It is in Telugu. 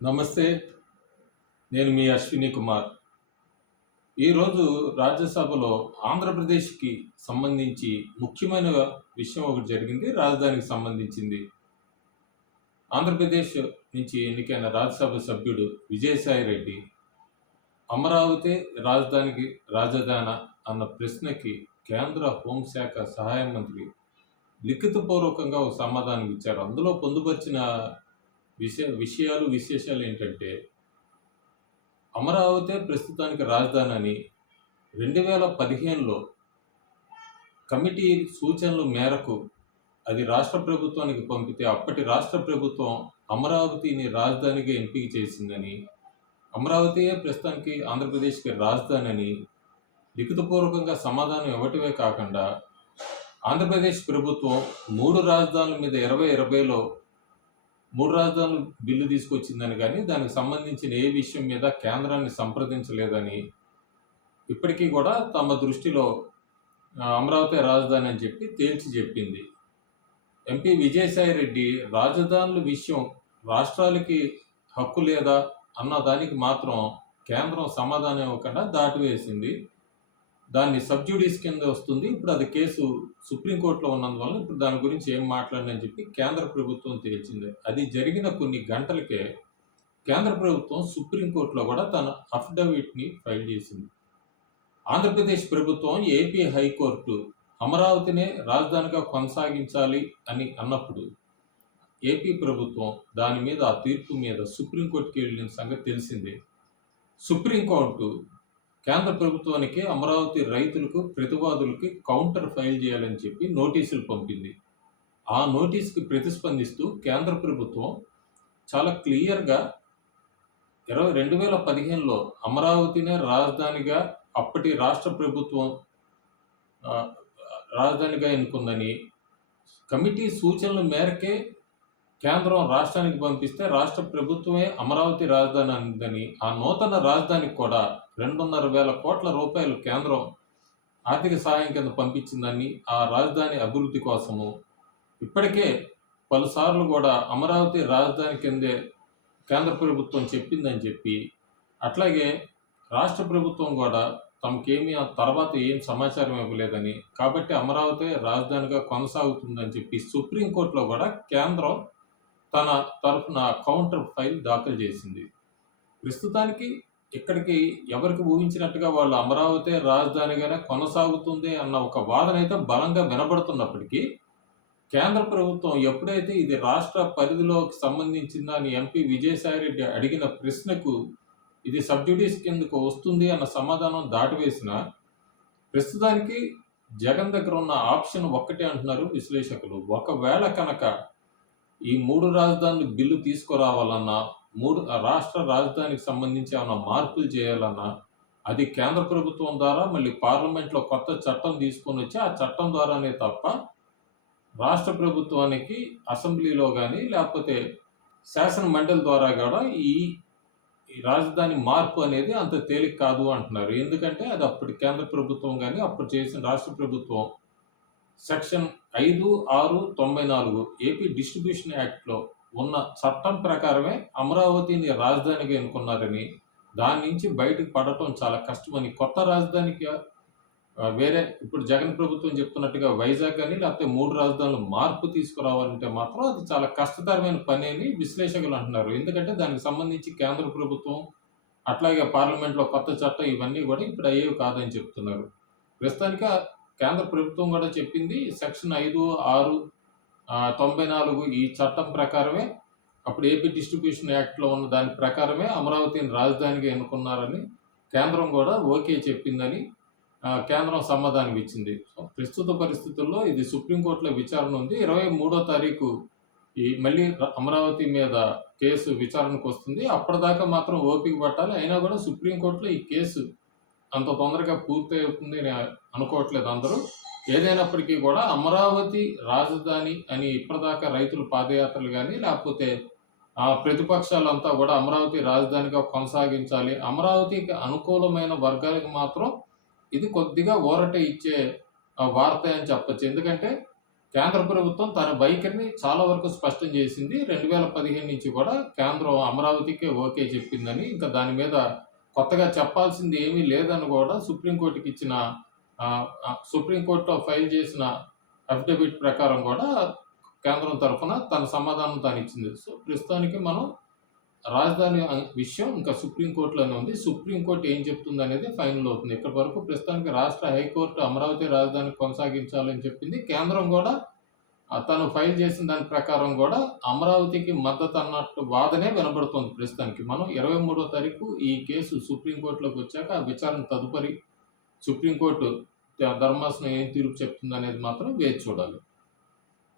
నమస్తే. నేను మీ అశ్విని కుమార్. ఈరోజు రాజ్యసభలో ఆంధ్రప్రదేశ్‌కి సంబంధించి ముఖ్యమైన విషయం ఒకటి జరిగింది. రాజధానికి సంబంధించింది. ఆంధ్రప్రదేశ్ నుంచి ఎన్నికైన రాజ్యసభ సభ్యుడు విజయసాయిరెడ్డి అమరావతి రాజధానికి రాజధానా అన్న ప్రశ్నకి కేంద్ర హోంశాఖ సహాయ మంత్రి లిఖితపూర్వకంగా ఒక సమాధానం ఇచ్చారు. అందులో పొందుపరిచిన విశేషాలు ఏంటంటే, అమరావతి ప్రస్తుతానికి రాజధాని అని 2015లో కమిటీ సూచనల మేరకు అది రాష్ట్ర ప్రభుత్వానికి పంపితే అప్పటి రాష్ట్ర ప్రభుత్వం అమరావతిని రాజధానిగా ఎంపిక చేసిందని, అమరావతియే ప్రస్తుతానికి ఆంధ్రప్రదేశ్కి రాజధాని అని లిఖితపూర్వకంగా సమాధానం ఇవ్వటమే కాకుండా, ఆంధ్రప్రదేశ్ ప్రభుత్వం 3 రాజధానుల మీద 2020లో 3 రాజధానులు బిల్లు తీసుకొచ్చిందని కానీ దానికి సంబంధించిన ఏ విషయం మీద కేంద్రాన్ని సంప్రదించలేదని, ఇప్పటికీ కూడా తమ దృష్టిలో అమరావతి రాజధాని అని చెప్పి తేల్చి చెప్పింది. ఎంపీ విజయసాయిరెడ్డి రాజధానుల విషయం రాష్ట్రాలకి హక్కు లేదా అన్న దానికి మాత్రం కేంద్రం సమాధానం ఇవ్వకుండా దాటివేసింది. దాన్ని సబ్జ్యూడిస్ కింద వస్తుంది. ఇప్పుడు అది కేసు సుప్రీంకోర్టులో ఉన్నందువల్ల ఇప్పుడు దాని గురించి ఏం మాట్లాడనని చెప్పి కేంద్ర ప్రభుత్వం తేల్చింది. అది జరిగిన కొన్ని గంటలకే కేంద్ర ప్రభుత్వం సుప్రీంకోర్టులో కూడా తన అఫిడవిట్ని ఫైల్ చేసింది. ఆంధ్రప్రదేశ్ ప్రభుత్వం ఏపీ హైకోర్టు అమరావతినే రాజధానిగా కొనసాగించాలి అని అన్నప్పుడు ఏపీ ప్రభుత్వం దాని మీద ఆ తీర్పు మీద సుప్రీంకోర్టుకి వెళ్ళిన సంగతి తెలిసిందే. సుప్రీంకోర్టు కేంద్ర ప్రభుత్వానికి అమరావతి రైతులకు ప్రతివాదులకి కౌంటర్ ఫైల్ చేయాలని చెప్పి నోటీసులు పంపింది. ఆ నోటీస్కి ప్రతిస్పందిస్తూ కేంద్ర ప్రభుత్వం చాలా క్లియర్గా 2015లో అమరావతినే రాజధానిగా అప్పటి రాష్ట్ర ప్రభుత్వం రాజధానిగా ఎన్నుకుందని, కమిటీ సూచనల మేరకే కేంద్రం రాష్ట్రానికి పంపిస్తే రాష్ట్ర ప్రభుత్వమే అమరావతి రాజధాని అందని, ఆ నూతన రాజధానికి కూడా 2,500 కోట్ల రూపాయలు కేంద్రం ఆర్థిక సహాయం కింద పంపించిందని, ఆ రాజధాని అభివృద్ధి కోసము ఇప్పటికే పలుసార్లు కూడా అమరావతి రాజధాని కిందే కేంద్ర ప్రభుత్వం చెప్పిందని చెప్పి, అట్లాగే రాష్ట్ర ప్రభుత్వం కూడా తమకేమీ ఆ తర్వాత ఏం సమాచారం ఇవ్వలేదని, కాబట్టి అమరావతి రాజధానిగా కొనసాగుతుందని చెప్పి సుప్రీంకోర్టులో కూడా కేంద్రం తన తరఫున కౌంటర్ ఫైల్ దాఖలు చేసింది. ప్రస్తుతానికి ఇక్కడికి ఎవరికి ఊహించినట్టుగా వాళ్ళు అమరావతి రాజధానిగానే కొనసాగుతుంది అన్న ఒక వాదన అయితే బలంగా వినబడుతున్నప్పటికీ, కేంద్ర ప్రభుత్వం ఎప్పుడైతే ఇది రాష్ట్ర పరిధిలోకి సంబంధించిందా అని ఎంపీ విజయసాయిరెడ్డి అడిగిన ప్రశ్నకు ఇది సబ్జ్యూడిస్ కిందకు వస్తుంది అన్న సమాధానం దాటివేసిన, ప్రస్తుతానికి జగన్ దగ్గర ఉన్న ఆప్షన్ ఒక్కటే అంటున్నారు విశ్లేషకులు. ఒకవేళ కనుక ఈ 3 రాజధానులు బిల్లు తీసుకురావాలన్నా, రాష్ట్ర రాజధానికి సంబంధించి ఏమైనా మార్పులు చేయాలన్నా, అది కేంద్ర ప్రభుత్వం ద్వారా మళ్ళీ పార్లమెంట్లో కొత్త చట్టం తీసుకొని వచ్చి ఆ చట్టం ద్వారానే తప్ప రాష్ట్ర ప్రభుత్వానికి అసెంబ్లీలో కానీ లేకపోతే శాసన మండలి ద్వారా కూడా ఈ రాజధాని మార్పు అనేది అంత తేలిక కాదు అంటున్నారు. ఎందుకంటే అది అప్పటి కేంద్ర ప్రభుత్వం కానీ అప్పుడు చేసిన రాష్ట్ర ప్రభుత్వం సెక్షన్ 5(6)(94) ఏపీ డిస్ట్రిబ్యూషన్ యాక్ట్లో ఉన్న చట్టం ప్రకారమే అమరావతిని రాజధానిగా ఎన్నుకున్నారని, దాని నుంచి బయటకు పడటం చాలా కష్టమని, కొత్త రాజధానికి వేరే ఇప్పుడు జగన్ ప్రభుత్వం చెప్తున్నట్టుగా వైజాగ్ కానీ లేకపోతే 3 రాజధానులు మార్పు తీసుకురావాలంటే మాత్రం అది చాలా కష్టతరమైన పని అని విశ్లేషకులు అంటున్నారు. ఎందుకంటే దానికి సంబంధించి కేంద్ర ప్రభుత్వం అట్లాగే పార్లమెంట్లో కొత్త చట్టం ఇవన్నీ కూడా ఇప్పుడు అయ్యేవి కాదని చెప్తున్నారు. ప్రస్తుతానికి కేంద్ర ప్రభుత్వం కూడా చెప్పింది సెక్షన్ 5(6)(94) ఈ చట్టం ప్రకారమే అప్పుడు ఏపీ డిస్ట్రిబ్యూషన్ యాక్ట్లో ఉన్న దాని ప్రకారమే అమరావతిని రాజధానిగా ఎన్నుకున్నారని కేంద్రం కూడా ఓకే చెప్పిందని కేంద్రం సమాధానం ఇచ్చింది. ప్రస్తుత పరిస్థితుల్లో ఇది సుప్రీంకోర్టులో విచారణ ఉంది. 23వ తారీఖు మళ్ళీ అమరావతి మీద కేసు విచారణకు వస్తుంది. అప్పటిదాకా మాత్రం ఓపిక పట్టాలి. అయినా కూడా సుప్రీంకోర్టులో ఈ కేసు అంత తొందరగా పూర్తి అవుతుంది అని అనుకోవట్లేదు అందరూ. ఏదైనప్పటికీ కూడా అమరావతి రాజధాని అని ఇప్పటిదాకా రైతులు పాదయాత్రలు కానీ లేకపోతే ప్రతిపక్షాలంతా కూడా అమరావతి రాజధానిగా కొనసాగించాలి, అమరావతికి అనుకూలమైన వర్గాలకు మాత్రం ఇది కొద్దిగా ఊరట ఇచ్చే వార్త అని చెప్పచ్చు. ఎందుకంటే కేంద్ర ప్రభుత్వం తన వైఖరిని చాలా వరకు స్పష్టం చేసింది. 2015 నుంచి కూడా కేంద్రం అమరావతికే ఓకే చెప్పిందని, ఇంకా దాని మీద కొత్తగా చెప్పాల్సింది ఏమీ లేదని కూడా సుప్రీంకోర్టుకిచ్చిన సుప్రీంకోర్టులో ఫైల్ చేసిన అఫిడవిట్ ప్రకారం కూడా కేంద్రం తరఫున తన సమాధానం తానిచ్చింది. సో, ప్రస్తుతానికి మనం రాజధాని విషయం ఇంకా సుప్రీంకోర్టులోనే ఉంది. సుప్రీంకోర్టు ఏం చెప్తుందనేది ఫైనల్ అవుతుంది. ఇక్కడి వరకు ప్రస్తుతానికి రాష్ట్ర హైకోర్టు అమరావతి రాజధాని కొనసాగించాలని చెప్పింది. కేంద్రం కూడా తను ఫైల్ చేసిన దాని ప్రకారం కూడా అమరావతికి మద్దతు అన్నట్టు వాదనే వినబడుతుంది ప్రస్తుతానికి. మనం 23వ తారీఖు ఈ కేసు సుప్రీంకోర్టులోకి వచ్చాక ఆ విచారణ తదుపరి సుప్రీంకోర్టు ధర్మాసనం ఏం తీర్పు చెప్తుందనేది మాత్రం వేచి చూడాలి.